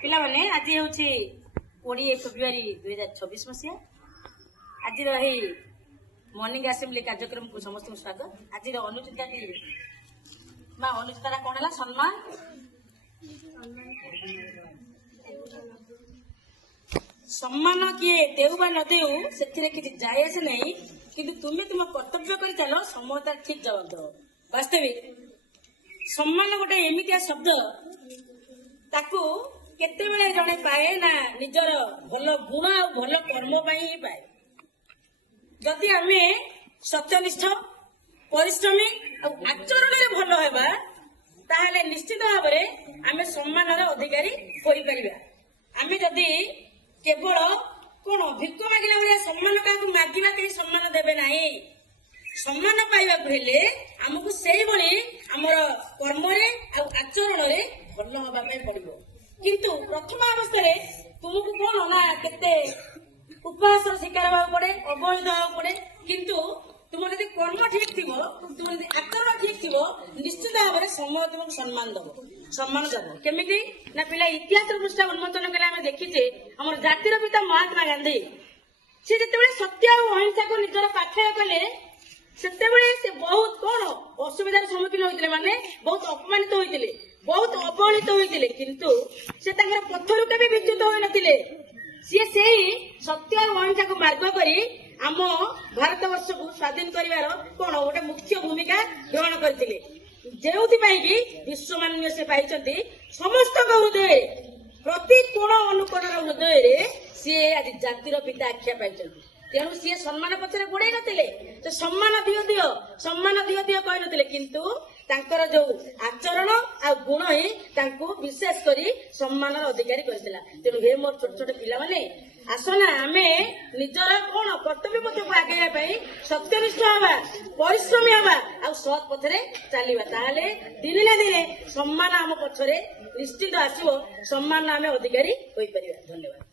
ପିଲାମାନେ ଆଜି ହେଉଛି 20 ଫେବୃଆରୀ 2026 ମସିହା। ଆଜିର ଏହି ମର୍ଣ୍ଣିଂ ଆସେମ୍ବଲି କାର୍ଯ୍ୟକ୍ରମକୁ ସମସ୍ତଙ୍କୁ ସ୍ୱାଗତ। ଆଜିର ଅନୁଚିତାଟି ମା ଅନୁଚିତାଟା କଣ ହେଲା? ସମ୍ମାନ ସମ୍ମାନ କିଏ ଦେଉ ବା ନ ଦେଉ ସେଥିରେ କିଛି ଯାଏ ଆସେ ନାହିଁ, କିନ୍ତୁ ତୁମେ ତୁମ କର୍ତ୍ତବ୍ୟ କରି ଚାଲ, ସମୟ ତାର ଠିକ ଜବାବ ଦେବ। ବାସ୍ତବିକ ସମ୍ମାନ ଗୋଟେ ଏମିତିଆ ଶବ୍ଦ, ତାକୁ କେତେବେଳେ ଜଣେ ପାଏ ନା ନିଜର ଭଲ ଗୁଣ ଆଉ ଭଲ କର୍ମ ପାଇଁ ହିଁ ପାଏ। ଯଦି ଆମେ ସତ୍ୟନିଷ୍ଠ, ପରିଶ୍ରମୀ ଆଉ ଆଚରଣରେ ଭଲ ହେବା, ତାହେଲେ ନିଶ୍ଚିତ ଭାବରେ ଆମେ ସମ୍ମାନର ଅଧିକାରୀ ହୋଇପାରିବା। ଆମେ ଯଦି କେବଳ କଣ ଭିକ ମାଗିଲା ଭଳିଆ ସମ୍ମାନ କାହାକୁ ମାଗିବା, କେହି ସମ୍ମାନ ଦେବେ ନାହିଁ। ସମ୍ମାନ ପାଇବାକୁ ହେଲେ ଆମକୁ ସେଇଭଳି ଆମର କର୍ମରେ ଆଉ ଆଚରଣରେ ଭଲ ହବା ପାଇଁ ପଡିବ। କିନ୍ତୁ ପ୍ରଥମ ଅବସ୍ଥାରେ ତୁମକୁ କଣ ନା କେତେ ଉପହାସର ଶିକାର ହେବାକୁ ପଡେ, ଅବହେଳିତ ହେବାକୁ ପଡେ। କିନ୍ତୁ ତୁମର ଯଦି କର୍ମ ଠିକ ଥିବ, ତୁମର ଯଦି ଆଚରଣ ଠିକ ଥିବ, ନିଶ୍ଚିତ ଭାବରେ ସମୟ ତୁମକୁ ସମ୍ମାନ ଦବ। କେମିତି ନା ପିଲା ଇତିହାସର ପୃଷ୍ଠା ଉନ୍ମୋଚନ କଲେ ଆମେ ଦେଖିଛେ ଆମର ଜାତିର ପିତା ମହାତ୍ମା ଗାନ୍ଧୀ, ସେ ଯେତେବେଳେ ସତ୍ୟ ଆଉ ଅହିଂସାକୁ ନିଜର ପାଥେୟ କଲେ, ସେତେବେଳେ ସେ ବହୁତ କଣ ଅସୁବିଧାର ସମ୍ମୁଖୀନ ହୋଇଥିଲେ, ମାନେ ବହୁତ ଅପମାନିତ ହୋଇଥିଲେ, ବହୁତ ଅବହେଳିତ ହୋଇଥିଲେ। କିନ୍ତୁ ସେ ତାଙ୍କର ପଥରୁ କେବେ ବିଚ୍ୟୁତ ହୋଇନଥିଲେ। ସିଏ ସେଇ ସତ୍ୟ ଆଉ ଅହିଂସାକୁ ମାର୍ଗ କରି ଆମ ଭାରତ ବର୍ଷକୁ ସ୍ୱାଧୀନ କରିବାର କଣ ଗୋଟେ ମୁଖ୍ୟ ଭୂମିକା ଗ୍ରହଣ କରିଥିଲେ। ଯେଉଁଥିପାଇଁ କି ବିଶ୍ୱମାନ୍ୟ ସେ ପାଇଛନ୍ତି ସମସ୍ତଙ୍କ ହୃଦୟରେ, ପ୍ରତି କୋଣ ଅନୁକୋଣର ହୃଦୟରେ ସିଏ ଆଜି ଜାତିର ପିତା ଆଖ୍ୟା ପାଇଛନ୍ତି। ତେଣୁ ସିଏ ସମ୍ମାନ ପଛରେ ଗୋଡେଇ ନଥିଲେ, ସେ ସମ୍ମାନ ଦିଅ ଦିଅ କହିନଥିଲେ, କିନ୍ତୁ ତାଙ୍କର ଯୋଉ ଆଚରଣ ଆଉ ଗୁଣ ହିଁ ତାଙ୍କୁ ବିଶେଷ କରି ସମ୍ମାନର ଅଧିକାରୀ କରିଥିଲା। ତେଣୁ ହେ ମୋର ଛୋଟ ଛୋଟ ପିଲାମାନେ, ଆସନା ଆମେ ନିଜର କଣ କର୍ତ୍ତବ୍ୟ ପଥକୁ ଆଗେଇବା ପାଇଁ ସତ୍ୟନିଷ୍ଠ ହବା, ପରିଶ୍ରମୀ ହବା ଆଉ ସତ୍ ପଥରେ ଚାଲିବା। ତାହେଲେ ଦିନେ ନା ଦିନେ ସମ୍ମାନ ଆମ ପଛରେ ନିଶ୍ଚିତ ଆସିବ, ସମ୍ମାନ ଆମେ ଅଧିକାରୀ ହୋଇପାରିବା। ଧନ୍ୟବାଦ।